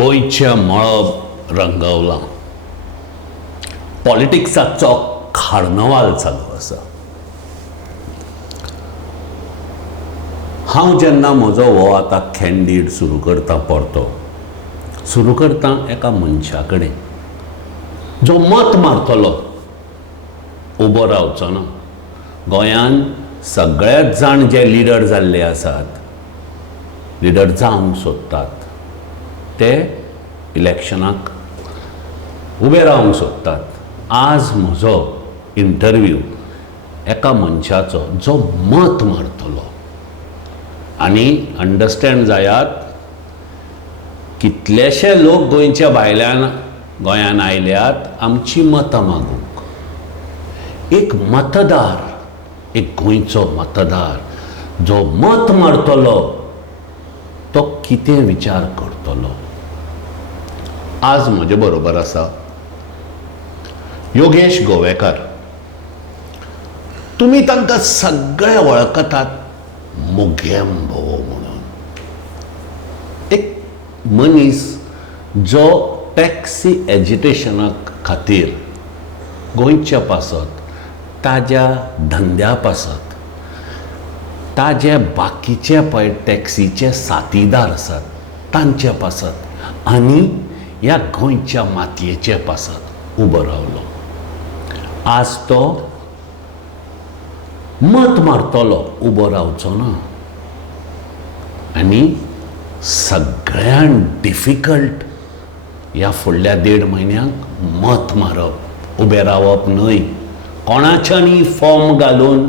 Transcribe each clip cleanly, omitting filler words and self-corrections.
गोंयचें मळब रंगवलां. पॉलिटिक्साचो कार्नवाल चालू आसा. हांव जेन्ना म्हजो हो आतां कॅन्डिड सुरू करता परतो सुरू करता एका मनशा कडेन जो मत मारतलो उबो रावचो ना. गोंयान सगळेच जाण जे लिडर जाल्ले आसात, लिडर जावंक सोदतात, ते इलेक्शनाक उबे रावंक सोदतात. आज म्हजो इंटरव्यू एका मनशाचो जो मत मारतलो. आनी अंडरस्टँड जायात, कितलेशे लोक गोंयच्या भायल्यान गोंयान आयल्यात आमची मतां मागूंक. एक मतदार, एक गोंयचो मतदार जो मत मारतलो तो कितें विचार करतलो. आज म्हजे बरोबर आसा योगेश गोवेकार. तुमी तांकां सगळे वळखतात मोगेंबो म्हणून. एक मनीस जो टॅक्सी एजिटेशनाक खातीर गोंयच्या पासत, ताज्या धंद्या पासत, ताजे बाकीचे पळय टॅक्सीचे साथीदार आसात तांचे पासत आनी ह्या गोंयच्या मातयेचे पासत उबो रावलो. आज तो मत मारतलो, उबो रावचो ना. आनी सगळ्यान डिफिकल्ट ह्या फुडल्या 1.5 म्हयन्यांक मत मारप, उबें रावप न्हय. कोणाच्यानी फॉर्म घालून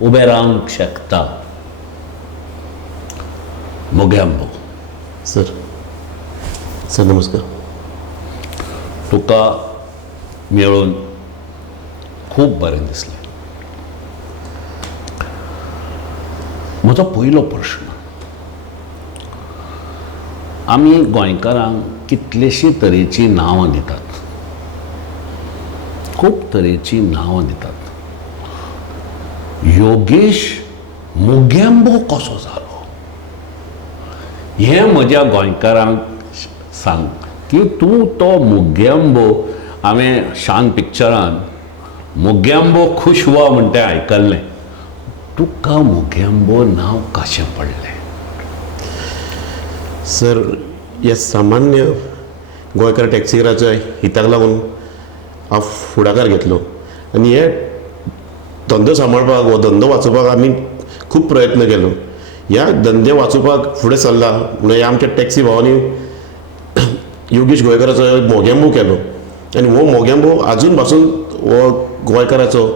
उबें रावंक शकता. मोगेंबो. सर नमस्कार. तुका मेळून खूब बरें दिसलें. म्हजो पयलो प्रश्न, आमी गोंयकारांक कितलीशीं तरेची नांवां दितात, खूब तरेची नांवां दितात. योगेश मोगेंबो कसो जालो हें म्हज्या गोंयकारांक सांग. की तूं तो मोगेंबो, हांवें शान पिक्चरान मोगेंबो खुश हुआ म्हणटा तें आयकल्लें. तुका मोगेंबो नांव कशें पडलें? सर, ह्या सामान्य गोंयकार टॅक्सीकाराच्या हिताक लागून हांव फुडाकार घेतलो आनी हे धंदो सांबाळपाक हो धंदो वाचोवपाक आमी खूब प्रयत्न केलो. ह्या धंदे वाचोवपाक फुडें सरला म्हणून ह्या आमच्या टॅक्सी भावांनी योगेश गोवेकाराचो मोगेंबो केलो. आनी हो मोगेंबो आजून पासून हो गोंयकाराचो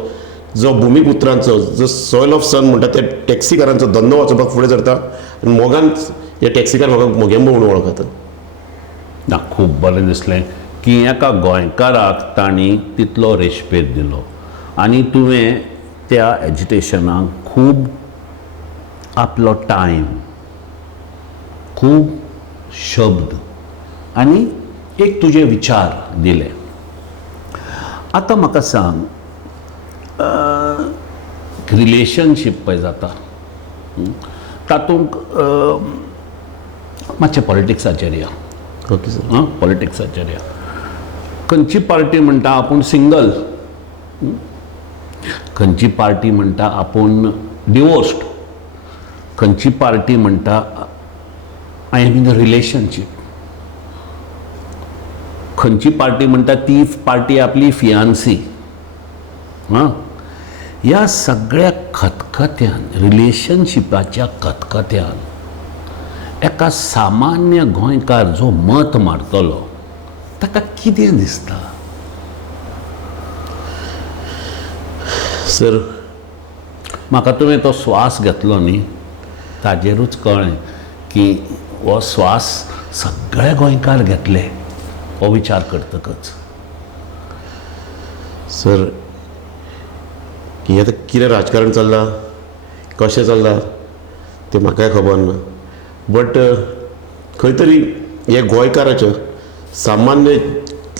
जो भुमिपुत्रांचो, जो सॉयल ऑफ सन म्हणटा ते टॅक्सीकारांचो धंदो वाचोवपाक फुडें सरता. आनी मोगान हे टॅक्सीकार म्हाका मोगेंबो म्हणून वळखतात. ना, खूब बरें दिसलें की एका गोंयकाराक तांणी तितलो रेस्पेद दिलो. आनी तुवें त्या एजिटेशनाक खूब आपलो टायम, खूब शब्द आनी एक तुजे विचार दिले. आतां म्हाका सांग, रिलेशनशीप पळय जाता तातूंत मातशें पॉलिटिक्साचेर या. Okay sir. पॉलिटिक्साचेर या. खंयची पार्टी म्हणटा आपूण सिंगल, खंयची पार्टी म्हणटा आपूण डिवोर्स्ड, खंयची पार्टी म्हणटा I am in a relationship, खंयची पार्टी म्हणटा ती पार्टी आपली फियांसी. ह्या सगळ्या खतखत्यान, रिलेशनशिपाच्या खतखत्यान एका सामान्य गोंयकार जो मत मारतलो ताका कितें दिसता? सर, म्हाका तुवें तो स्वास घेतलो न्ही, ताजेरूच कळ्ळें की हो स्वास सगळे गोंयकार घेतले हो विचार करतकच. सर, की आतां कितें राजकारण चल्लां, कशें चल्लां तें म्हाकाय खबर ना. बट खंय तरी हे गोंयकाराचे सामान्य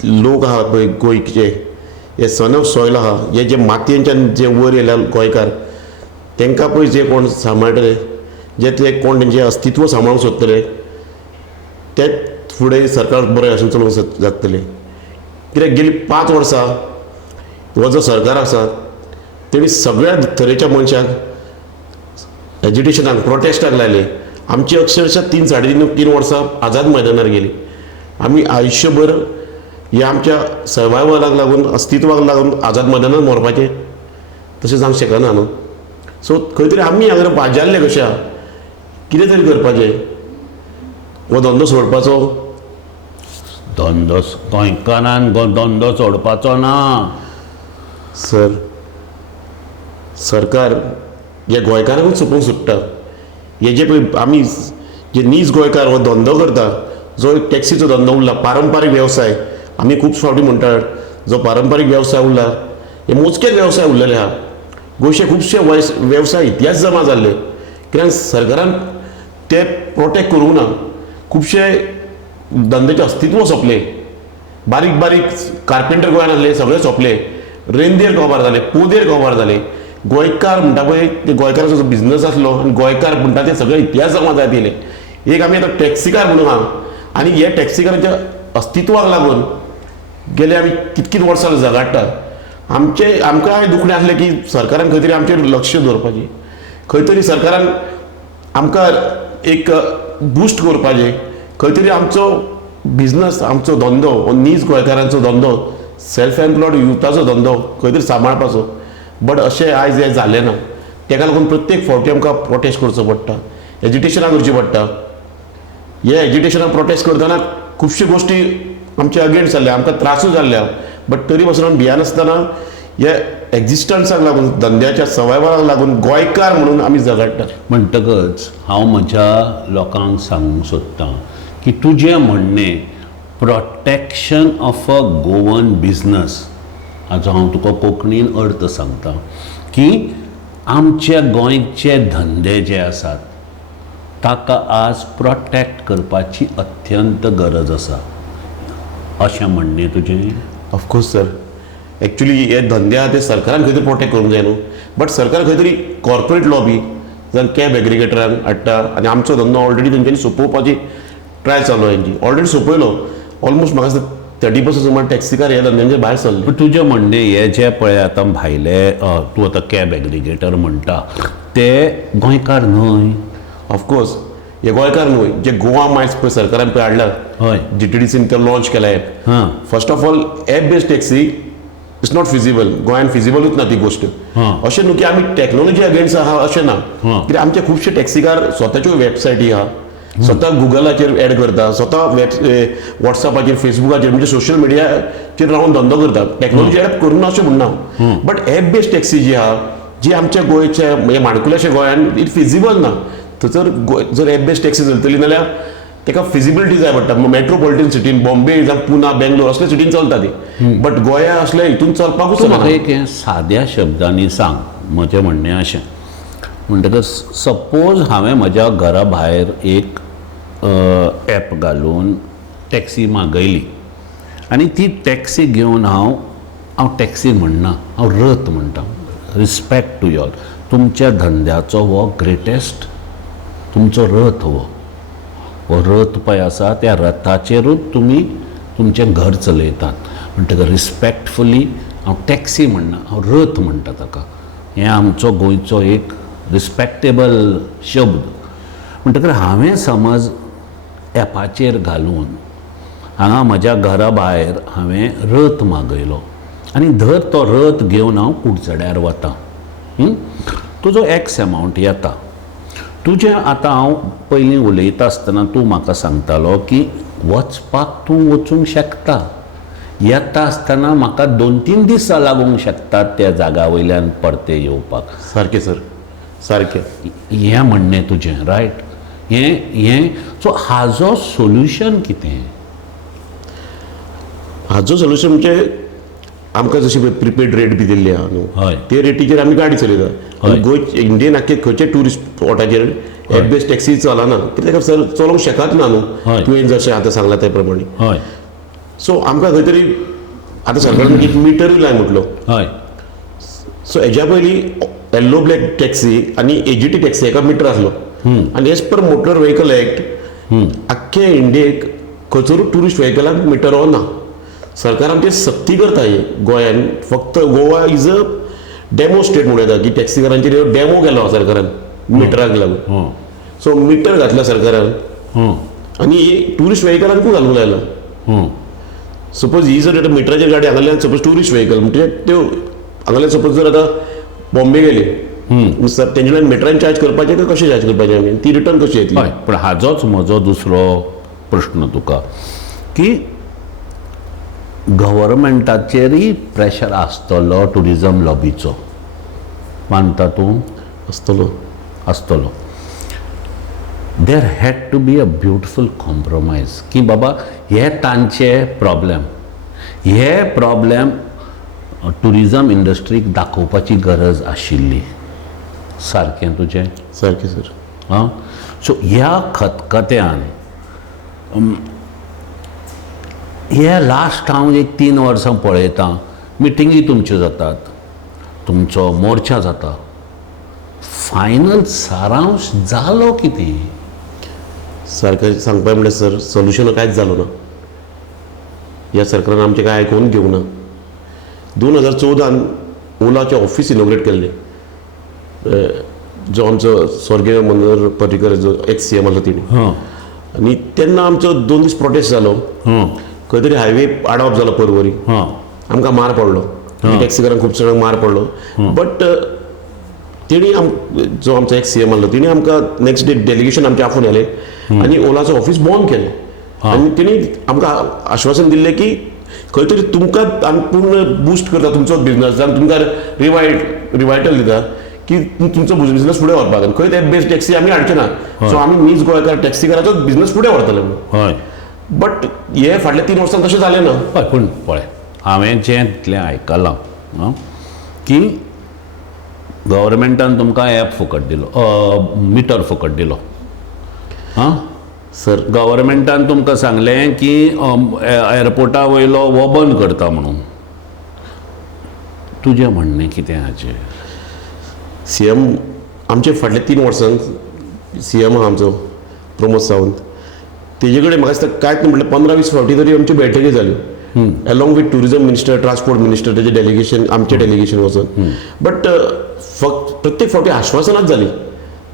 लोक आहा पळय गोंयचे, हे सन ऑफ सॉयल आहा, हे जे मातयेच्यान जे वयर येयल्या गोंयकार, तांकां पळय जे कोण सांबाळटले, जे ते कोण तेंचें अस्तित्व सांबाळूंक सोदतले, ते फुडें सरकार बरें भशेन चलोवंक जातलें. कित्याक गेली 5 वर्सां हो जो सरकार आसा तेणी सगळ्या तरेच्या मनशाक एज्युटेशनाक प्रोटेस्टाक लायले. आमची अक्षरशः 3-3.5 वर्सां आझाद मैदानार गेली. आमी आयुश्यभर ह्या आमच्या सर्वायवलाक लागून अस्तित्वाक लागून आझाद मैदानार मरपाचें तशें जावंक शकना न्हू. सो खंय तरी आमी हांगा वाजाल्ले कशे आहा, कितें तरी करपाचें, हो धंदो सोडपाचो. धंदो गोंयकारान धंदो सोडपाचो ना. सर, सरकार हे गोंयकारांकूच चुकूंक सोदता. हे जे पळय आमी जे नीज गोंयकार हो धंदो करता, जो एक टॅक्सीचो धंदो उरला, पारंपारीक वेवसाय आमी खूब फावटी म्हणटात, जो पारंपारीक वेवसाय उरला हे मोजकेच वेवसाय उरलेले आहा. गोंयचे खुबशे वेवसाय इतिहास जमा जाल्ले, कित्याक सरकारान ते प्रोटेक्ट करूंक ना. खुबशे धंद्याचें अस्तित्व सोंपले. बारीक बारीक कार्पेंटर गोंयांत आसले सगळे सोंपले. रेंदेर कव्हर जाले, पोदेर कव्हर जाले. गोंयकार म्हणटा पळय ते गोंयकाराचो जो बिझनस आसलो आनी गोंयकार म्हणटा ते सगळे इतिहास जमा जायत येयले. एक आमी आतां टॅक्सीकार म्हणून आहा आनी हे टॅक्सीकारांच्या अस्तित्वाक लागून गेले आमी कितकीच वर्सां झगडटा. आमकां दुखणें आसलें की सरकारान खंय तरी आमचेर लक्ष दवरपाचें, खंय तरी सरकारान आमकां एक बुस्ट करपाचें, खंय तरी आमचो बिझनस, आमचो धंदो, हो नीज गोंयकारांचो धंदो, सेल्फ एम्प्लॉयड युथाचो धंदो खंय तरी सांबाळपाचो. बट अशें आयज हें जालें ना. ताका लागून प्रत्येक फावटी आमकां प्रोटेस्ट करचो पडटा, एज्युटेशनाक करची पडटा. हे एज्युटेशनाक प्रोटेस्ट करतना खुबश्यो गोश्टी आमचे अगेन्स्ट जाल्ल्या, आमकां त्रासूय जाल्ल्या. बट तरी पासून आमी भियानासतना हे एक्झिस्टन्साक लागून, धंद्याच्या सर्वायवलाक लागून गोंयकार म्हणून आमी झगडटा. म्हणटकच हांव म्हज्या लोकांक सांगूंक सोदतां की तुजें म्हणणें protection of a Goan business हाचो हांव तुका कोंकणीन अर्थ सांगता की आमचे गोंयचे धंदे जे आसात ताका आज प्रोटेक्ट करपाची अत्यंत गरज आसा अशें म्हणणें तुजें. ऑफकोर्स सर, एक्चुली हे धंदे आहा ते सरकारान खंय तरी प्रोटेक्ट करूंक जाय न्हू. बट सरकार खंय तरी कॉर्पोरेट लॉबी जावन कॅब एग्रिगेटरांक हाडटा आनी आमचो धंदो ऑलरेडी तेंच्यांनी सोंपोवपाची ट्राय चालू हेंची. ऑलरेडी सोंपयलो. ऑलमोस्ट म्हाका दिसता 30% सुमार टॅक्सीकार ह्या धंद्यांचे भायर सरले. पूण तुजें म्हणणें हे जे पळय आतां भायले तूं आतां कॅब एग्रिगेटर म्हणटा ते गोंयकार न्हय. ऑफकोर्स हे गोंयकार न्हू. जे गोवा मायल्स पळय सरकारान पळय हाडला, हय, GTDCन तो लॉन्च केला एप. हां, first of all app based taxi is not feasible. गोंयान फिजिबलूच ना ती गोश्ट. अशें न्हू की आमी टॅक्नॉलॉजी अगेन्स्ट आहा अशें ना. कित्याक आमचे खुबशे टॅक्सीकार स्वताच्यो वेबसायटी आहा, स्वता गुगलाचेर एड करता, स्वता वॉट्सॅपाचेर, फेसबुकाचेर म्हणजे सोशल मिडियाचेर रावन धंदो करता. टॅक्नॉलॉजी एड करूं ना अशें म्हणना. बट एप बेस्ड टॅक्सी जी आहा, जी आमच्या गोंयच्या म्हणजे माणकुल्याच्या गोंयान इट फिजिबल ना. थंयसर जर एप बेस्ड टॅक्सी चलतली जाल्यार ताका फिजिबिलिटी जाय पडटा. मेट्रोपॉलिटन सिटीन, बॉम्बे जावं पुना, बेंगलोर असल्या सिटीन चलता ती. बट गोंया असल्या हितून चलपाकूच तूं म्हाका ना. एक हें साद्या शब्दांनी सांग. म्हजें म्हणणें अशें म्हणटकच सपोज हांवें म्हज्या घरा भायर एक एप घालून टॅक्सी मागयली आनी ती टॅक्सी घेवन हांव टॅक्सी म्हणना, हांव रथ म्हणटा. रिस्पेक्ट टू योर, तुमच्या धंद्याचो हो ग्रेटेस्ट तुमचो रथ. हो रथ पळय आसा त्या रथाचेरूच तुमी तुमचें घर चलयतात. म्हणटकच रिस्पेक्टफुली हांव टॅक्सी म्हणना, हांव रथ म्हणटा ताका. हें आमचो गोंयचो एक रिस्पेक्टेबल शब्द. म्हणटकच हांवें समज एपाचेर घालून हांगा म्हज्या घरा भायर हांवें रथ मागयलो आनी धर तो रथ घेवन हांव कुडचड्यार वतां. तुजो एक्स एमावंट येता. तुजें आतां हांव पयलीं उलयता आसतना तूं म्हाका सांगतालो की वचपाक तूं वचूंक शकता. येता आसतना म्हाका 2-3 दीस लागूंक शकतात त्या जागा वयल्यान परते येवपाक. सारकें सर, सारकें. हें म्हणणें तुजें रायट. हें सो हाजो सोल्युशन कितें? हाजो सोल्युशन म्हणजे आमकां जशी प्रिपेड रेट बी दिल्ली आहा न्हू, हय, ते रेटीचेर आमी गाडी चलयता. गोंय इंडियन आख्खे खंयचे ट्युरिस्ट स्पॉटाचेर एप बेस्ड टॅक्सी चलना. कित्याक सर चलोवंक शकत ना न्हू, तुवें जशें आतां सांगला त्या प्रमाणे. हय. सो आमकां खंय तरी आतां सरकारान एक मिटरूय लाय म्हटलो. हय. सो हेज्या पयलीं येल्लो ब्लॅक टॅक्सी आनी AGT टॅक्सी हेका मिटर आसलो. आनी as per motor vehicle act आख्खे इंडियेक खंयसरूच टुरिस्ट व्हेकलाक मिटर हो ना. सरकार आमची सक्ती करता ही गोंयान. फक्त Goa is a demo state म्हणून येता की टॅक्सीकारांचेर डेमो केलो सरकारान मिटराक लागून. सो मिटर घातला सरकारान आनी टुरिस्ट व्हेकलांकूय घालूंक लायला. सपोज ही जर मिटराचेर गाडी हांगाल्यान सपोज टुरिस्ट व्हेकल म्हणजे त्यो हांगाल्यान सपोज जर आतां बॉम्बे गेली सर तेंचे कडल्यान मिटरान चार्ज करपाचें काय कशें चार्ज करपाचें आमी ती रिटर्न कशी येतली. हय, पण हाजोच म्हजो दुसरो प्रश्न तुका की गव्हर्मेंटाचेरय प्रेशर आसतलो टुरिजम लॉबीचो, मानता तूं? आसतलो. There had to be a beautiful compromise की बाबा हे तांचे प्रॉब्लेम टुरिजम इंडस्ट्रीक दाखोवपाची गरज आशिल्ली. सारकें तुजें? सारकें सर. हां, सो ह्या खतखत्यान हे लास्ट हांव 3 वर्सां पळयतां, मिटिंगी तुमच्यो जातात, तुमचो मोर्चा जाता, फायनल सारांश जालो कितें? सारकें सांगपाचें म्हणल्यार सर सोल्युशन कांयच जालो ना. ह्या सरकारान आमचें कांय आयकून घेवंक ना. 2014 ओलाचें ऑफिस इनॉग्रेट केल्लें, जो आमचो स्वर्गीय मनोहर पर्रीकर जो एक्स CM आसलो तिणी. आनी तेन्ना आमचो 2 दीस प्रोटेस्ट जालो. खंय तरी हायवे आडवप जालो पर्वरी. आमकां मार पडलो, टॅक्सीकारांक खूब जाणांक मार पडलो. बट तेणी जो आमचो एक्स CM आसलो तिणी आमकां नेक्स्ट डे डेलिगेशन आमचें आफून येलें आनी ओलाचो ऑफिस बंद केलें. आनी तेणी आमकां आश्वासन दिल्लें की खंय तरी तुमकां आमी पूर्ण बूस्ट करता तुमचो बिजनस आनी तुमकां रिवायटल दिता की तुमचो बिजनस फुडें व्हरपाक. आनी खंय ते बेस्ट टॅक्सी आमी हाडचे ना. सो आमी नीज गोंयकार टॅक्सीकाराचो बिजनस फुडें व्हरतले म्हणून. हय, बट हे फाटल्या 3 वर्सांत तशें जालें ना. हय, पूण पळय हांवें जें तितलें आयकलां की गव्हर्मेंटान तुमकां ॲप फुकट दिलो, मिटर फुकट दिलो. सर गव्हर्मेंटान तुमकां सांगलें की एअरपोर्टा वयलो हो बंद करता म्हणून. तुजें म्हणणें कितें हाचें? CM आमचे फाटल्या 3 वर्सांक CM आमचो प्रमोद सावंत तेजे कडेन म्हाका दिसता कांयच न्हू म्हणल्यार 15-20 फावटी तरी आमच्यो बैठकी जाल्यो along with tourism minister, transport minister, तेजे डेलिगेशन आमचें डेलिगेशन वचून. बट फक्त प्रत्येक फावटी आश्वासनाच जाली,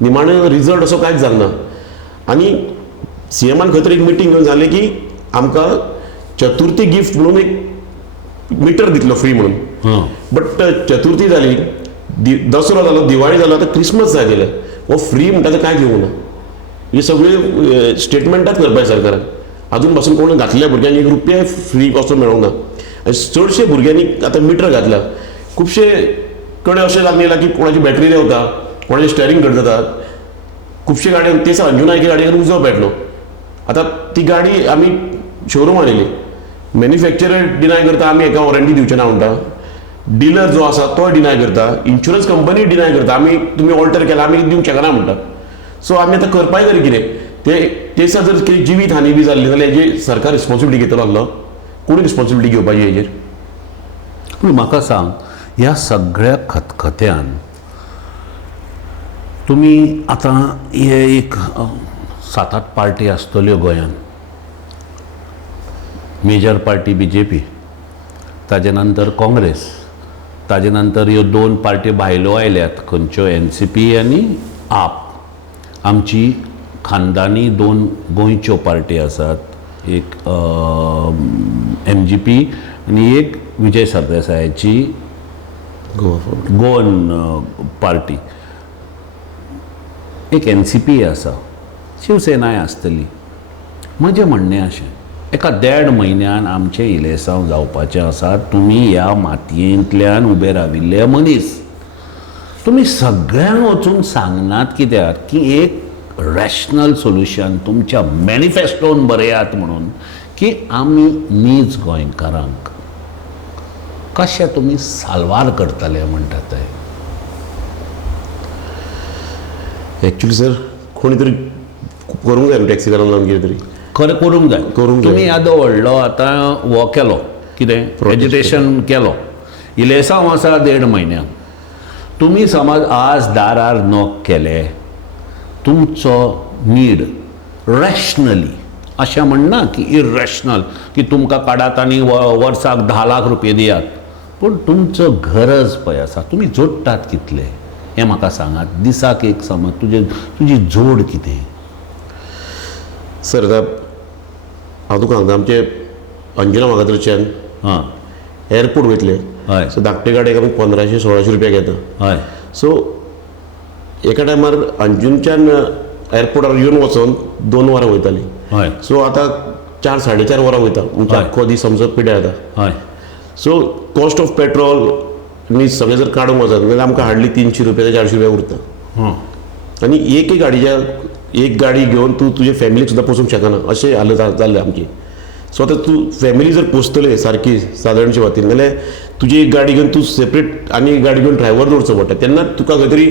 निमाणें रिजल्ट असो कांयच जालो ना. आनी CMान खंय तरी एक मिटींग घेवन सांगलें की आमकां चतुर्थी गिफ्ट म्हणून एक मिटर दितलो फ्री म्हणून. बट चतुर्थी जाली, दसरो जालो, दिवाळी जालो, आतां क्रिसमस जाय दिलें, हो फ्री म्हणटा तें कांय घेवंक ना. ही सगळी स्टेटमेंटाच करपाक सरकारान. अजून पासून कोण घातलेल्या भुरग्यांक ₹1 फ्री असो मेळोंक ना. आनी चडशे भुरग्यांनी आतां मिटर घातल्या. खुबशे कडेन अशें जाल्लें की कोणाची बॅटरी देंवता, कोणाचें स्टेरींग घट जाता. खुबशे गाडयांक ते दिसा अंजुना एके गाडयेक उजो पेटलो. आतां ती गाडी आमी शोरूमान येयली, मॅन्युफॅक्चरर डिनाय करता आमी हेका वॉरंटी दिवचे ना म्हणटा, डीलर जो आसा तो डिनाय करता, इन्शुरन्स कंपनी डिनाय करता, आमी तुमी ऑल्टर केला आमी दिवंक शकना म्हणटा. सो आमी आतां करपाय तरी कितें? ते दिसा जर कितें जिवीत हानी बी जाल्ली जाल्यार हेजी सरकार रिस्पॉन्सिबिलिटी घेतलो आसलो. कोणी रिस्पॉन्सिबिलिटी घेवपाची हेजेर? पूण म्हाका सांग, ह्या सगळ्या खतखत्यान तुमी आतां हे एक 7-8 पार्टी आसतल्यो गोंयान. मेजर पार्टी BJP, ताजे नंतर काँग्रेस, ताजे नंतर ह्यो 2 पार्टी भायल्यो आयल्यात, खंयच्यो NCP आनी आप. आमची खानदानी 2 गोंयच्यो पार्टी आसात, एक MGP आनी एक विजय सरदेसायाची गोवन पार्टी. एक NCP आसा, शिवसेनाय आसतली. म्हजें म्हणणें अशें, एका 1.5 म्हयन्यान आमचें इलेसांव जावपाचें आसा. तुमी ह्या मातयेंतल्यान उबे राविल्ले मनीस, तुमी सगळ्यांक वचून सांगनात कित्याक की एक रॅशनल सोल्युशन तुमच्या मॅनिफेस्टोन बरयात म्हणून की आमी नीज गोंयकारांक कशें तुमी साल्वार करतले म्हणटात ते. एक्चुअली सर कोणी तरी करूंक जाय टॅक्सीकारांक लागून कितें तरी खरें करूंक जाय. तुमी येदो व्हडलो आतां हो केलो, कितें एजिटेशन केलो, इलेसांव आसा 1.5 म्हयन्याक. तुमी समज आज दारार नॉक केले, तुमचो नीड रॅशनली अशें म्हणना की इररेशनल की तुमकां काडात आनी वर्साक 10 लाख रुपये दियात, पूण तुमचो गरज पळय आसा तुमी जोडटात कितले हें म्हाका सांगात. दिसाक एक समज तुजी जोड कितें? सर आतां हांव तुका सांगता, आमचे अंजुना वागातोरच्यान हां एअरपोर्ट वयतले. हय सो धाकटे गाडयेक आमी 1500-1600 रुपया घेता. हय सो एका टायमार अंजुनच्यान एअरपोर्टार येवन वचोन 2 वरां वयतालीं. हय सो आतां 4-4.5 वरां वयता. म्हणजे हय. आख्खो दीस आमचो पिड्यार जाता. हय सो कॉस्ट ऑफ पेट्रोल आनी सगळें जर काडूंक वचत जाल्यार आमकां हार्डली 300 रुपया ते 400 रुपया उरता. हां आनी एक गाडीच्या एक गाडी घेवन तूं तुजे फॅमिलीक सुद्दां पोसूंक शकना अशें हालत जाल्ले आमची. सो आतां तूं फॅमिली जर पोसतले सारकी सादारणचे वातीन जाल्यार तुजी एक गाडी घेवन तूं सेपरेट आनी एक गाडी घेवन ड्रायव्हर दवरचो पडटा. तेन्ना तुका खंय तरी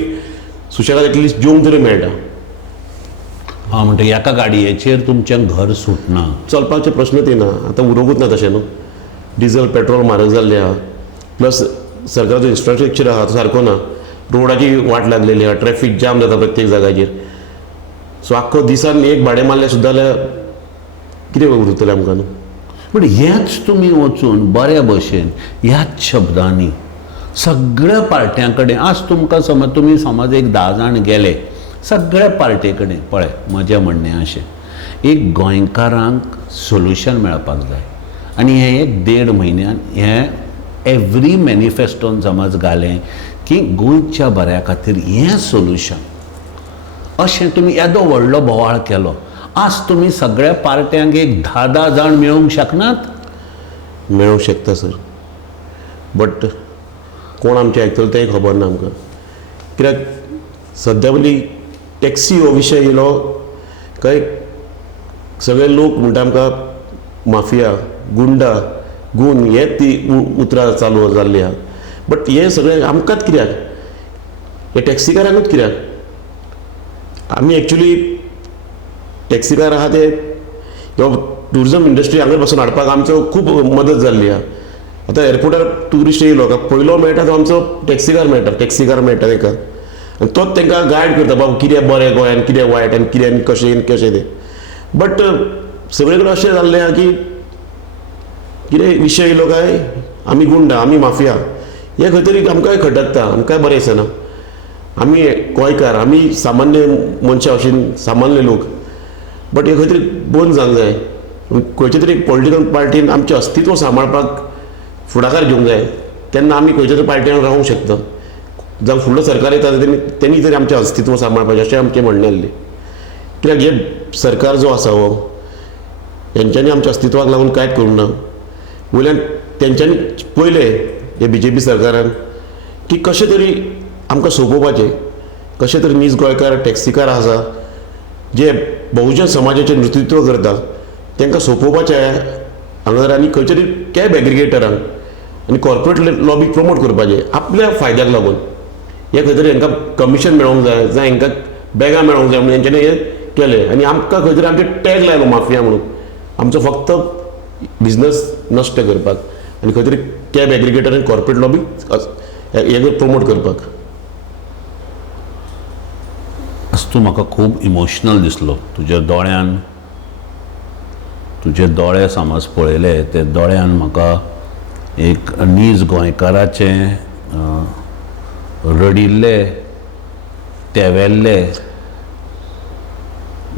सुशेगाद एटलिस्ट जेवंक तरी मेळटा. हां म्हणटा एका गाडयेचेर तुमचें घर सुटना. चलपाचे प्रश्नच येना. आतां उरोंकूच ना तशें न्हू. डिझल पेट्रोल म्हारग जाल्ले आहा, प्लस सरकाराचो इन्फ्रास्ट्रक्चर आहा तो सारको ना. रोडाची वाट लागलेली आहा, ट्रॅफीक जाम जाता प्रत्येक जाग्याचेर. सो आख्खो दिसान एक भाडें मारलें सुद्दां जाल्यार कितें उरतलें आमकां न्हू. पूण हेच तुमी वचून बऱ्या भशेन ह्याच शब्दांनी सगळ्या पार्ट्यां कडेन आज तुमकां समज तुमी समज एक 10 जाण गेले सगळ्या पार्टे कडेन पळय म्हजें म्हणणें अशें एक गोंयकारांक सोल्युशन मेळपाक जाय. आनी हें 1.5 म्हयन्यान हें एवरी मॅनिफेस्टोन समज घालें की गोंयच्या बऱ्या खातीर हें सोल्युशन अशें तुमी येदो व्हडलो बोवाळ केलो. आज तुमी सगळ्या पार्ट्यांक एक 10-10 जाण मेळोवंक शकनात? मेळूंक शकता सर, बट कोण आमचें आयकतलो तें खबर ना आमकां. कित्याक सद्या वयली टॅक्सी हो विशय येयलो काय सगळे लोक म्हणटा आमकां माफिया गुंडा गून हेच ती उतरां चालू जाल्ली आहा. बट हे सगळें आमकांच कित्याक, हे टॅक्सीकारांकूच कित्याक? आमी एक्चुली टॅक्सीकार आहा ते टुरिजम इंडस्ट्री हांगा पासून हाडपाक आमचो खूब मदत जाल्ली आहा. आतां एअरपोर्टार टुरिस्ट येयलो काय पयलो मेळटा तो आमचो टॅक्सीकार मेळटा ताका, आनी तोच तांकां गायड करता बाबा कितें बरें गोंयान कितें वायट आनी कितें कशें तें. बट सगळे कडेन अशें जाल्लें आहा की कितें विशय येयलो काय आमी गुंडा आमी माफिया हे खंय तरी आमकांय खटकता, आमकांय बरें दिसना. आमी गोंयकार आमी सामान्य मनशां अशें सामान्य लोक. बट हे खंय तरी बंद जावंक जाय. खंयचे तरी पॉलिटिकल पार्टीन आमचें अस्तित्व सांबाळपाक फुडाकार घेवंक जाय. तेन्ना आमी खंयच्या तरी पार्टीन रावूंक शकता. जावं फुडलो सरकार येता तेणी तरी आमचें अस्तित्व सांबाळपाचें अशें आमचें म्हणणें आसलें. कित्याक हे सरकार जो आसा हो हेंच्यांनी आमच्या अस्तित्वाक लागून कांयच करूंक ना. वयल्यान तेंच्यांनी पयले हे BJP सरकारान की कशें तरी आमकां सोंपोवपाचें, कशें तरी नीज गोंयकार टॅक्सीकार आसा जे बहुजन समाजाचें नेतृत्व करता तांकां सोंपोवपाचें हांगा आनी खंयच्या तरी कॅब एग्रिगेटरांक आनी कॉर्पोरेट लॉबीक प्रमोट करपाचें आपल्या फायद्याक लागून. हे खंय तरी हांकां कमिशन मेळोंक जाय जावं हांकां बॅगां मेळोंक जाय म्हणून हेंच्यांनी हें केलें. आनी आमकां खंय तरी आमचें टॅग लायलो माफिया म्हणून आमचो फक्त बिझनस नश्ट करपाक आनी खंय तरी कॅब एग्रिगेटर आनी कॉर्पोरेट लॉबीक हे प्रमोट करपाक. आज तूं म्हाका खूब इमोशनल दिसलो. तुजे दोळे समज पळयले ते दोळ्यान म्हाका एक नीज गोंयकाराचें रडिल्ले तेवेल्ले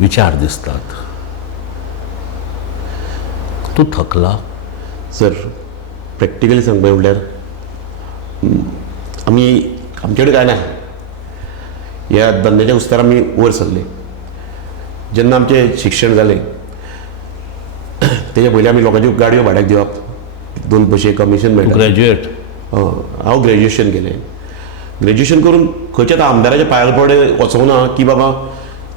विचार दिसतात. तूं थकला? सर प्रॅक्टिकली सांगपाचें म्हणल्यार आमी आमचे कडेन कांय ना. ह्या धंद्याच्या उस्तार आमी वयर सरले. जेन्ना आमचें शिक्षण जालें तेजे पयलीं आमी लोकांच्यो गाडयो भाड्याक दिवप, 2 पयशे कमिशन मेळटा. ग्रॅज्युएट? हांव ग्रॅज्युएशन केलें. ग्रॅज्युएशन करून खंयच्या आमदाराच्या पांयार पडें वचोंक ना की बाबा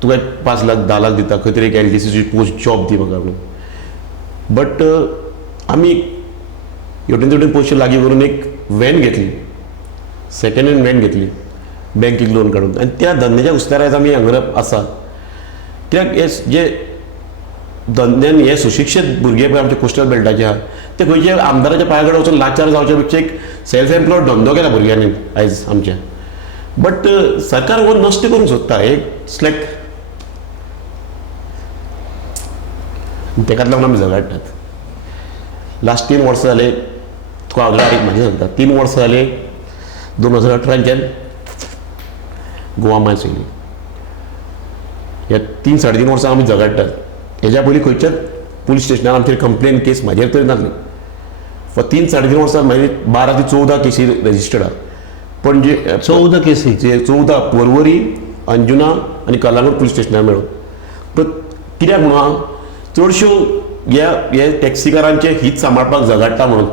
तुका 5 लाख 10 लाख दिता खंय तरी एक LTCची पोस्ट जॉब दी म्हाका म्हणून. बट आमी हेवटेन तेवटेन पयशे लागीं करून एक वॅन घेतली, सेकंड हँड वॅन घेतली बँकेक लोन काडून, आनी त्या धंद्याच्या उस्तार आयज आमी हांगा आसा. कित्याक हे जे धंद्यान हे सुशिक्षीत भुरगे पळय आमचे कोस्टल बेल्टाचे आहा ते खंयचे आमदाराच्या पांया कडेन वचून लाचार जावचे पेक्षा एक सेल्फ एम्प्लॉयड धंदो केला भुरग्यांनी आयज आमच्या. बट सरकार हो नश्ट करूंक सोदता. एक लायक ताकाच लागून आमी झगडटात. लास्ट 3 वर्सां जाले, तुका हांव तारीख म्हाजी सांगता, 3 वर्सां जाले 2018 गोवा मायल्स येयली. ह्या 3-3.5 वर्सां आमी झगडटात. हेज्या पयलीं खंयच्याच पुलीस स्टेशनार आमचेर कंप्लेन केस म्हाजेर तरी नासली. फॉर 3-3.5 वर्सां म्हाजे 12 ते 14 केसी रजिस्टर्ड आहा. पण जे 14 केसी 14 पर्वरी, अंजुना आनी कलांगूट पुलीस स्टेशनार मेळून. पण कित्याक म्हणून हांव चडश्यो हे टॅक्सीकारांचे हीत सांबाळपाक झगडटा म्हणून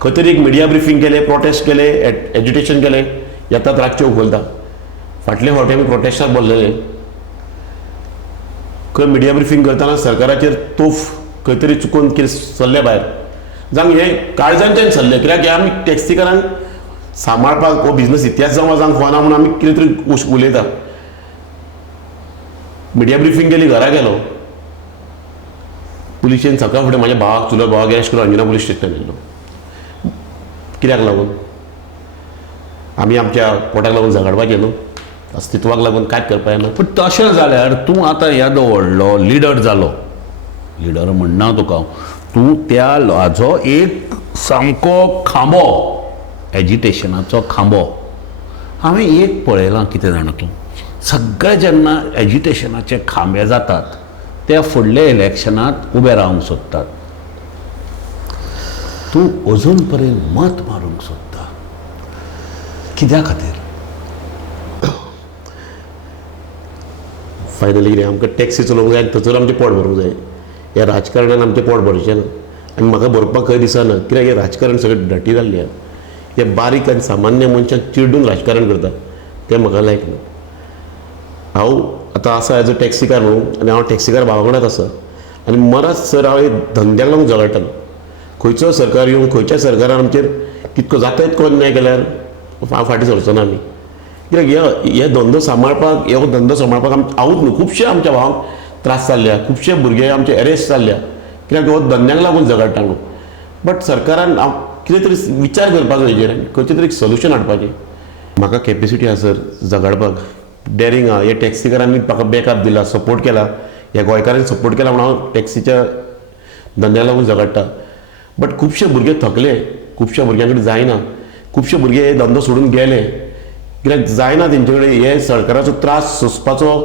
खंय तरी एक मिडिया ब्रिफींग केलें, प्रोटेस्ट केलें, एज्युटेशन केलें, येतात रातचे उखलता. फाटले फावटी आमी प्रोटेस्टाक बोल्लेले, खंय मिडिया ब्रिफींग करतना सरकाराचेर तोफ खंय तरी चुकून कितें सरले भायर, जावं हे काळजांच्यान सरले. कित्याक हे आमी टॅक्सीकारांक सांबाळपाक हो बिझनस इतिहास जावं जावंक फावना म्हणून आमी कितें तरी उलयता. मिडिया ब्रिफींग केली, घरा गेलो, पुलिशेन सकाळ फुडें म्हाज्या भावाक, चुलत भावाक अरेस्ट करून अंजुना पुलीस स्टेशनार व्हेल्लो. कित्याक लागून? आमी आमच्या पोटाक लागून झगडपाचें न्हू, अस्तित्वाक लागून कांयच करपाक ना. पण तशें जाल्यार तूं आतां येदो व्हडलो लिडर जालो, लिडर म्हणना तुका हांव, तूं त्या हाचो एक सामको खांबो, एजिटेशनाचो खांबो. हांवें एक पळयलां, कितें जाणा तूं, सगळे जेन्ना एजिटेशनाचे खांबे जातात ते फुडले इलेक्शनांत उबे रावंक सोदतात. तूं अजून पर्यंत मत मारूंक सोदता, कित्या खातीर? फायनली कितें आमकां टॅक्सी चलोवंक जाय, थंयसर आमचें पोट भरूंक जाय. ह्या राजकारणान आमचें पोट भरचें ना आनी म्हाका भरपाक खंय दिसना. कित्याक हें राजकारण सगळें डटी जाल्लें आहा. हे बारीक आनी सामान्य मनशाक चिरडून राजकारण करता, तें म्हाका लायक ना. हांव आतां आसा एज अ टॅक्सीकार न्हू, आनी हांव टॅक्सीकार भावा वांगडाच आसा. आनी मरास सर हांव हे धंद्याक लागून झगडटालो. खंयचो सरकार येवन खंयच्या सरकारान आमचेर कितको जाता तितको अन्याय केल्यार फाटीं सरचो ना आमी. कित्याक हे धंदो सांबाळपाक, हो धंदो सांबाळपाक हांवूच न्हू, खुबशे आमच्या भावांक त्रास जाल्ल्या, खुबशे भुरगे आमचे अरेस्ट जाल्ल्या, कित्याक हो धंद्याक लागून झगडटा न्हू. बट सरकारान कितें तरी विचार करपाचो हेजेर, खंयचें तरी सोल्युशन हाडपाचें. म्हाका कॅपेसिटी आसा सर झगडपाक, डेरिंग आहा. हे टॅक्सीकारांनी म्हाका बॅकअप दिला, सपोर्ट केला, ह्या गोंयकारांनी सपोर्ट केला म्हणून हांव टॅक्सीच्या धंद्याक लागून झगडटा. बट खुबशे भुरगे थकले, खुबश्या भुरग्यां कडेन जायना, खुबशे भुरगे हे धंदो सोडून गेले, कित्याक जायना तेंचे कडेन हे सरकाराचो त्रास सोंसपाचो,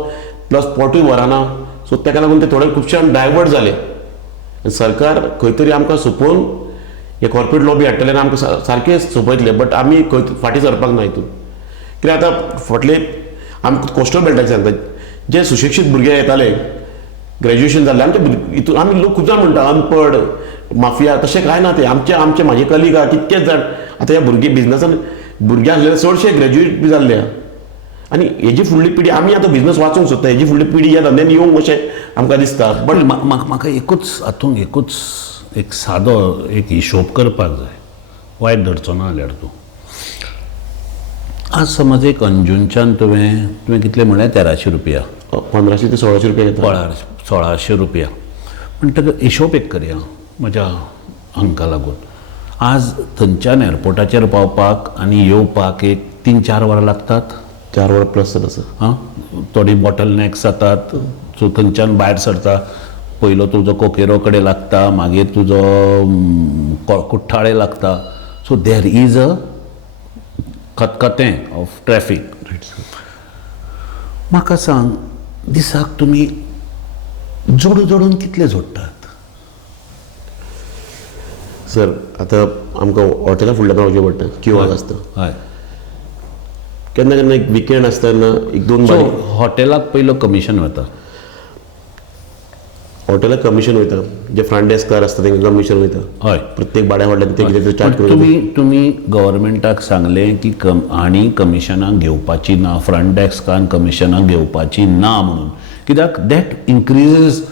प्लस पोटूय भरना. सो ताका लागून ते थोडे खुबशे डायवर्ट जाले. सरकार खंय तरी आमकां सोपोवन हे कॉर्पोरेट लॉबी हाडटले आनी आमकां सारकें सोंपयतले. बट आमी खंय फाटीं सरपाक ना हितून. कित्याक आतां फाटले आमकां कोस्टल बेल्टाक सांगता, जे सुशिक्षीत भुरगे येताले, ग्रॅज्युएशन जाल्ले आमचे हितून, आमी लोक खूब जाण म्हणटा अनपड, माफिया, तशें कांय ना. ते आमचे म्हाजे कलीग आहा कितकेच जाण आतां ह्या भुरगे बिझनसान भुरगे आसलेले चडशे ग्रॅज्युएट बी जाल्ले आहा. आनी हेजी फुडली पिढी, आमी आतां बिझनस वाचूंक सोदता, हेजी फुडली पिढी ह्या धंद्यान येवंक अशें आमकां दिसता. बट म्हाका एकूच हातूंत एक सादो एक हिशोब करपाक जाय, वायट धरचो ना जाल्यार तूं. आज समज एक अंजूनच्यान तुवें कितले म्हळ्यार 1300 रुपया, 1500 ते 1600 रुपया घेता. 1600 रुपया. पूण ताका हिशोब एक करया म्हज्या हांका लागून. आज थंयच्यान एअरपोर्टाचेर पावपाक आनी येवपाक एक 3-4 वरां लागतात. 4 वरां प्लस आसा. हां, थोडी बॉटल नॅक्स जातात. सो थंयच्यान भायर सरता, पयलो तुजो कोकेरो कडेन लागता, मागीर तुजो कुठ्ठाळे लागता. सो देर इज अ खतखतें ऑफ ट्रॅफीक. म्हाका सांग, दिसाक तुमी जोडून कितले जोडटात? सर आतां आमकां हॉटेला फुडल्यान रावचें पडटा, क्यूआर आसता. हय. केन्ना केन्ना एक विकेंड आसता तेन्ना एक 2 सो हॉटेलाक पयलो कमिशन वता. हॉटेलाक कमिशन वयता, जे फ्रंट डेस्कार आसता तांकां कमिशन वयता. हय. प्रत्येक भाड्या फाटल्यान ते कितें तरी चार्ज पण करून. तुम्ही गव्हर्मेंटाक सांगलें की आनी कमिशनां घेवपाची ना, फ्रंट डेस्कान कमिशनां घेवपाची ना म्हणून. कित्याक दॅट इन्क्रिजीस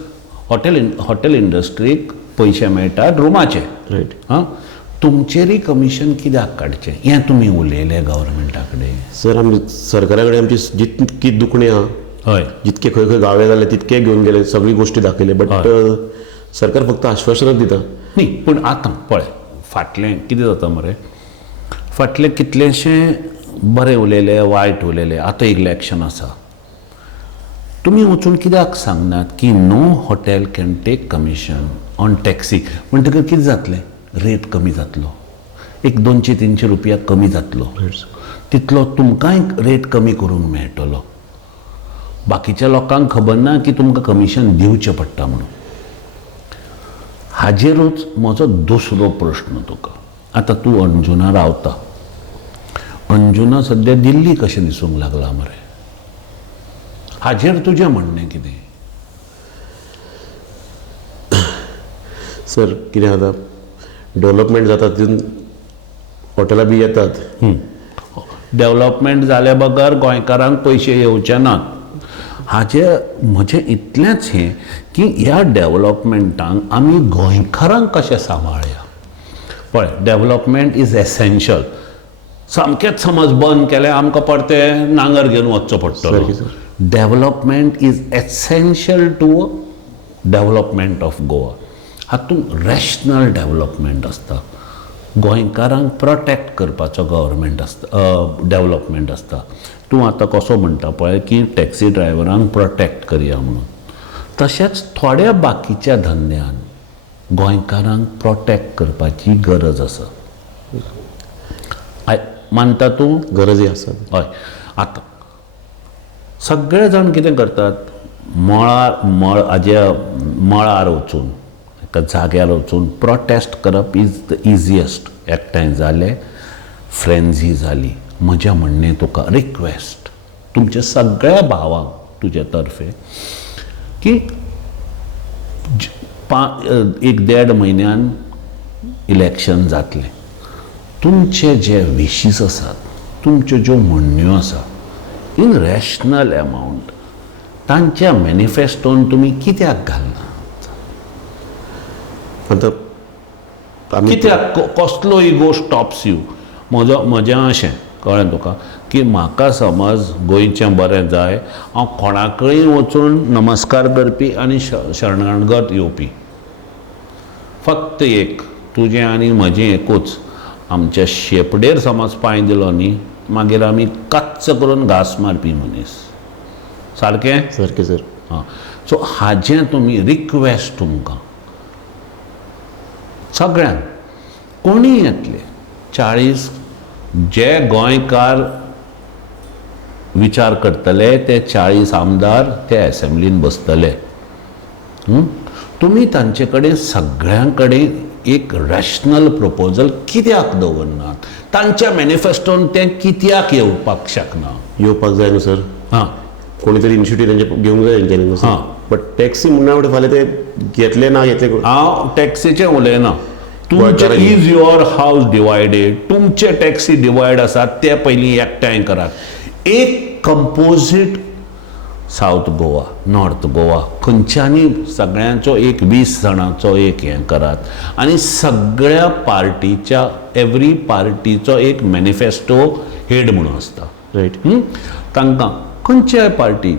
हॉटेल इंडस्ट्रीक पयशे मेळटात रुमाचे. रायट. हां, तुमचेरय कमिशन कित्याक काडचें हें तुमी उलयलें गव्हर्मेंटा कडेन? सर आमी सरकारा कडेन आमची जितकी दुखणी आहा, हय, जितके खंय खंय गावे जाले तितके घेवन गेले, सगळी गोश्टी दाखयले. बट सरकार फक्त आश्वासनां दिता. न्ही, पूण आतां पळय, फाटलें कितें जाता मरे, फाटले कितलेशे बरें उलयले, वायट उलयले. आतां इलेक्शन आसा, तुमी वचून कित्याक सांगनात की no hotel can take commission on taxi म्हणटकीर कितें जातलें रेट कमी जातलो एक 200-300 रुपया कमी जातलो तितलो तुमकांय रेट कमी करूंक मेळटलो बाकीच्या लोकांक खबर ना की तुमकां कमिशन दिवचें पडटा म्हणून हाजेरूच म्हजो दुसरो प्रश्न तुका आतां तूं अंजुना रावता अंजुना सद्या दिल्ली कशें दिसूंक लागला मरे हाजेर तुजें म्हणणें कितें सर कितें जाता डेव्हलपमेंट जाता तितून हॉटेलां बी येतात डेव्हलपमेंट जाल्या बगर गोंयकारांक पयशे येवचे नात हाचे म्हजें इतलेंच हें की ह्या डेव्हलपमेंटांक आमी गोंयकारांक कशें सांबाळया पळय डेव्हलपमेंट इज एसेन्शियल सामकेंच समज बंद केलें आमकां परतें नांगर घेवन वचचो पडटलो development is essential to development of Goa हातूंत रॅशनल डेव्हलपमेंट आसता गोंयकारांक प्रोटेक्ट करपाचो गव्हर्मेंट आसता डेव्हलपमेंट आसता तूं आतां कसो म्हणटा पळय की टॅक्सी ड्रायव्हरांक प्रोटेक्ट करया म्हणून तशेंच थोड्या बाकीच्या धंद्यान गोंयकारांक प्रोटेक्ट करपाची गरज आसा मानता तूं गरजूय आसा हय आतां सगळे जाण कितें करतात मळार वचून एका जाग्यार वचून प्रोटेस्ट करप इज द इजियस्ट एकठांय जाले फ्रेंजी जाली म्हजें म्हणणें तुका रिक्वेस्ट तुमच्या सगळ्या भावांक तुजे तर्फे की एक 1.5 म्हयन्यान इलेक्शन जातलें तुमचे जे विशीस आसात तुमच्यो ज्यो म्हणण्यो आसा इन रॅशनल एमावंट तांच्या मॅनिफेस्टोन तुमी कित्याक घालना आतां आमी कित्याक कसलो इगो स्टॉप्स यू म्हजें अशें कळ्ळें तुका की म्हाका समज गोंयचें बरें जाय हांव कोणाकय वचून नमस्कार करपी आनी शरणागत येवपी फक्त एक तुजें आनी म्हजें एकूच आमच्या शेपडेर समज पांय दिलो न्ही मागीर आमी कच्च करून घास मारपी मनीस सारकें सारकें सर हां सो हाजें तुमी रिक्वेस्ट तुमकां सगळ्यांक कोणीय येतले 40 जे गोंयकार विचार करतले ते 40 आमदार ते असेंब्लीन बसतले तुमी तांचे कडेन सगळ्यां कडेन एक रॅशनल प्रपोजल कित्याक दवरनात तांच्या मॅनिफेस्टोन तें कित्याक येवपाक शकना येवपाक जाय न्हू सर हां कोणी तरी इनिशिएटीव तेंचे घेवंक जाय तेंच्यांनी न्हू सर हां बट टॅक्सी म्हणना फुडें फाल्यां ते घेतले ना घेतले हांव टॅक्सीचें उलयना तुमचे गोंयकारांक इज युअर हावस डिवायडेड तुमचे टॅक्सी डिवायड आसात ते पयलीं एकठांय करात एक कंपोजीट सावथ गोवा नॉर्थ गोवा खंयच्यानी सगळ्यांचो एक 20 जाणांचो एक हें करात आनी सगळ्या पार्टीच्या एवरी पार्टीचो एक मॅनिफेस्टो हेड म्हणून आसता रायट तांकां खंयच्याय पार्टी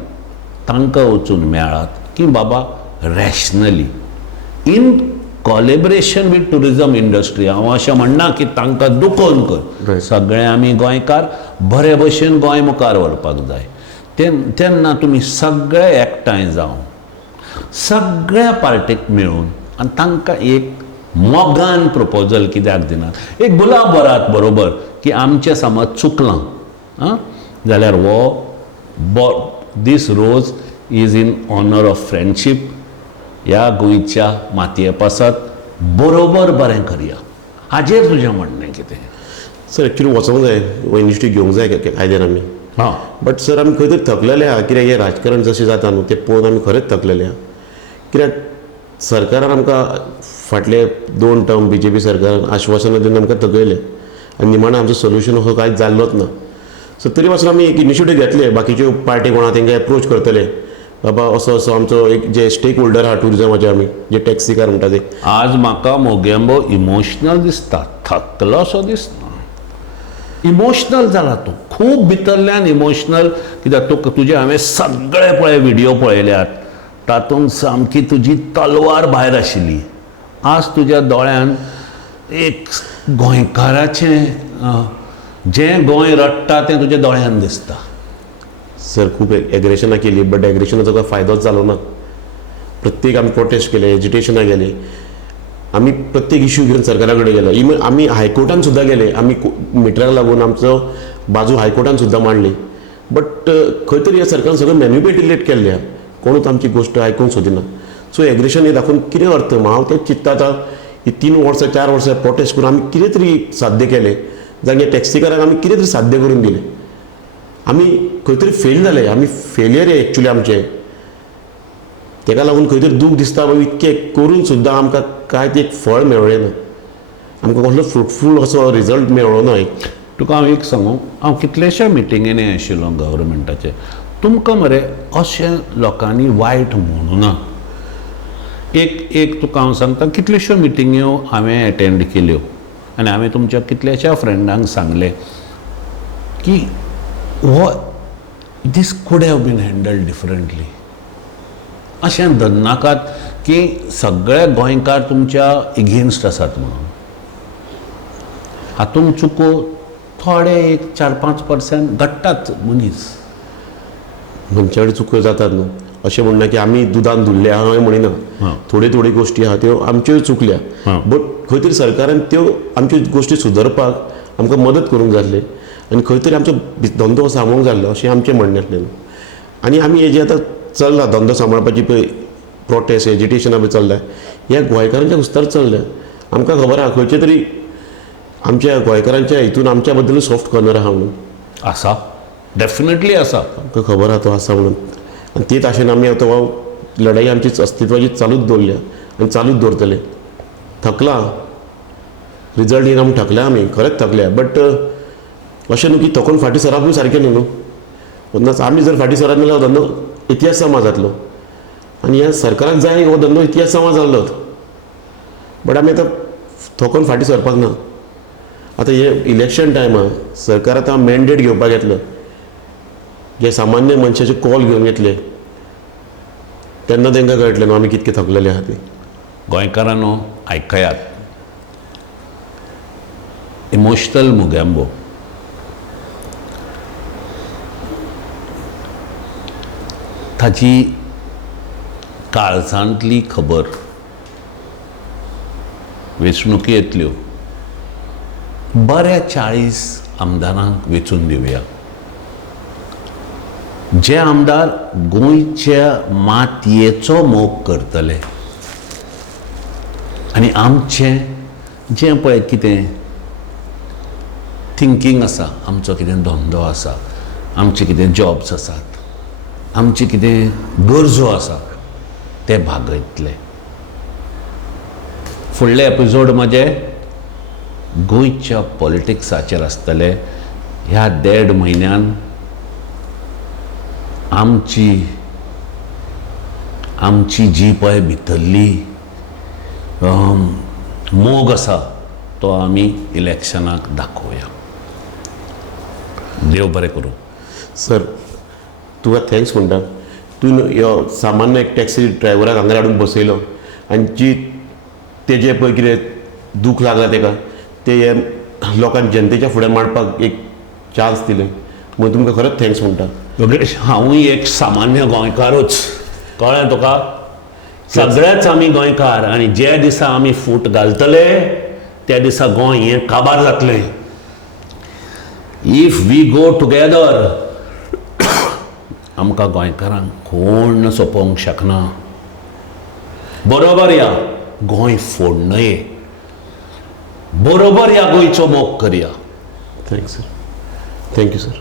तांकां वचून मेळात की बाबा rationally in collaboration with tourism industry हांव अशें म्हणना की तांकां दुखोवन कर सगळे आमी गोंयकार बरे भशेन गोंय मुखार व्हरपाक जाय तेन्ना तुमी सगळे एकठांय जावन सगळ्या पार्टीक मेळून आनी तांकां एक मोगान प्रपोजल कित्याक दिनात एक गुलाब बरात बरोबर की आमचें समज चुकलां जाल्यार वो this rose is in honour of friendship ह्या गोंयच्या मातये पासत बरोबर बरें करया हाजेर तुजें म्हणणें कितें सर एक्चुली वचोंक जाय इनिशिएटीव घेवंक जाय कायद्यान आमी हां बट सर आमी खंय तरी थकलेले आहा कित्याक हें राजकारण जशें जाता न्हू तें पळोवन आमी खरेंच थकलेले आहा कित्याक सरकारान आमकां फाटले 2 टर्म BJP सरकारान आश्वासनां दिवन आमकां थकयले आनी निमाणें आमचो सोल्युशन असो कांयच जाल्लोच ना सो तरी पासून आमी एक इनिशिएटीव घेतले बाकीच्यो पार्टी कोणा तेंकां एप्रोच करतले बाबा असो असो आमचो एक जे स्टेक होल्डर आहा टुरिजमाचे आमी जे टॅक्सीकार म्हणटा ते आज म्हाका मोगेंबो इमोशनल दिसता थकलो असो दिसना इमोशनल जाला तूं खूब भितरल्यान इमोशनल कित्याक तुजे हांवें सगळे पळय व्हिडियो पळयल्यात तातूंत सामकी तुजी तलवार भायर आशिल्ली आज तुज्या दोळ्यान एक गोंयकाराचें जें गोंय रडटा तें तुज्या दोळ्यान दिसता सर खूप एग्रेशनां केली, बट एग्रेशनाचो काय फायदोच जालो ना. प्रत्येक आमी प्रोटेस्ट केले, एजिटेशनां गेले, आमी प्रत्येक इश्यू घेवन सरकारा कडेन गेलो. इवन आमी हायकोर्टान सुद्दां गेले, आमी मिटराक लागून आमचो बाजू हायकोर्टान सुद्दां मांडली. बट खंय तरी ह्या सरकारान सगळें मॅन्युपेटिलेट केल्लें आहा, कोणूच आमची गोश्ट आयकूंक सोदिना. सो एग्रेशन हे दाखोवन कितें अर्थ? हांव तेंच चिंत्ता आतां ही 3 वर्सां 4 वर्सां प्रोटेस्ट करून आमी कितें तरी साध्य केलें, जाल्यार हे टॅक्सीकारांक आमी कितें तरी साध्य करून दिलें. आमी खंय तरी फेल जाले, आमी फेलियर हे एक्चुली आमचें. ताका लागून खंय तरी दूख दिसता, इतकें करून सुद्दां आमकां कांयच एक फळ मेळ्ळें ना, आमकां कसलो फ्रुटफूल असो रिजल्ट मेळ्ळो ना. तुका हांव एक सांगू, हांव कितलेशा मिटिंगेनी आशिल्लो गव्हर्मेंटाचे. तुमकां मरे अशें लोकांनी वायट म्हणूं ना. एक तुका हांव सांगता, कितल्योश्यो मिटिंग्यो हांवें एटेंड केल्यो आनी हांवें तुमच्या कितल्याशा फ्रेंडांक सांगलें की हो दीस कूड हॅव बीन हँडल्ड डिफरंटली. अशें धरनाकात की सगळे गोंयकार तुमच्या इगेन्स्ट आसात म्हणून. हातूंत चुको थोडे एक 4-5% घडटात मनीस. मनशा कडेन चुको जातात न्हू. अशें म्हणना की आमी दुदान धुल्ले आहा हांवें म्हणिना. थोडी गोश्टी आहा त्यो आमच्योय चुकल्या, बट खंय तरी सरकारान त्यो आमच्यो गोश्टी सुदारपाक आमकां मदत करूंक जाय आसली आनी खंय तरी आमचो धंदो सांबाळूंक जाय आसलो अशें आमचें म्हणणें आसलें. आनी आमी हे जे आतां चल्ला धंदो सांबाळपाची पळय प्रोटेस्ट एजिटेशनां बी चल्ल्या, ह्या गोंयकारांच्या हुस्तार चल्ल्या. आमकां खबर आहा खंयचे तरी आमच्या गोंयकारांच्या हितून आमच्या बद्दल सॉफ्ट कॉर्नर आहा म्हणून. आसा, डेफिनेटली आसा. आमकां खबर आहा तो आसा म्हणून. आनी तेच आशेन आमी आतां लढाई आमची अस्तित्वाची चालूच दवरल्या आनी चालूच दवरतले. थकला, रिजल्ट येना म्हूण थकल्या आमी, खरेंच थकल्या. बट अशें न्हू की थकोन फाटीं सरपूय सारकें न्हू. तेन्नाच आमी जर फाटीं सरत जाल्यार हो धंदो इतिहास जमा जातलो आनी ह्या सरकाराक जाय हो धंदो इतिहास जमा जाल्लोच. बट आमी आतां थकोन फाटीं सरपाक ना. आतां हे इलेक्शन टायमार सरकार आतां मॅन्डेट घेवपाक येतलो, जे सामान्य मनशाचे कॉल घेवन येतले, तेन्ना तांकां कळटलें न्हू आमी कितके थकलेले आहा ते. गोंयकारांनो आयकयात, इमोशनल मुगॅम्बो ताची काळजांतली खबर वेंचणुकेंतल्यो बऱ्या 40 आमदारांक वेंचून दिवया. जे आमदार गोंयच्या मातयेचो मोग करतले आनी आमचें जें पळय कितें थिंकींग आसा, आमचो कितें धंदो आसा, आमचे कितें जॉब्स आसात, आमचे कितें गरजो आसात, ते भागयतले. फुडले एपिसोड म्हजे गोंयच्या पॉलिटिक्साचेर आसतले. ह्या 1.5 म्हयन्यान आमची जी पळय भितरली मोग आसा तो आमी इलेक्शनाक दाखोवया. देव बरें करूं. सर तुका थँक्स म्हणटा. तूं ह्यो सामान्य एक टॅक्सी ड्रायव्हराक हांगा हाडून बसयलो आनी जी तेजें पळय कितें दूख लागला ताका ते हे लोकांक जनतेच्या फुड्यान मांडपाक एक चान्स दिले म्हूण तुमकां खरेंच थँक्स म्हणटा. योगेश, हांवूय एक सामान्य गोंयकारूच, कळ्ळें तुका. सगळेच आमी गोंयकार आनी जे दिसा आमी फूट घालतले त्या दिसा गोंय हें काबार जातलें. इफ वी गो टुगेदर आमकां गोंयकारांक कोण सोंपोवंक शकना. बरोबर या गोंय फोडनये, बरोबर या गोंयचो मोग करया. Thanks sir. Thank you sir.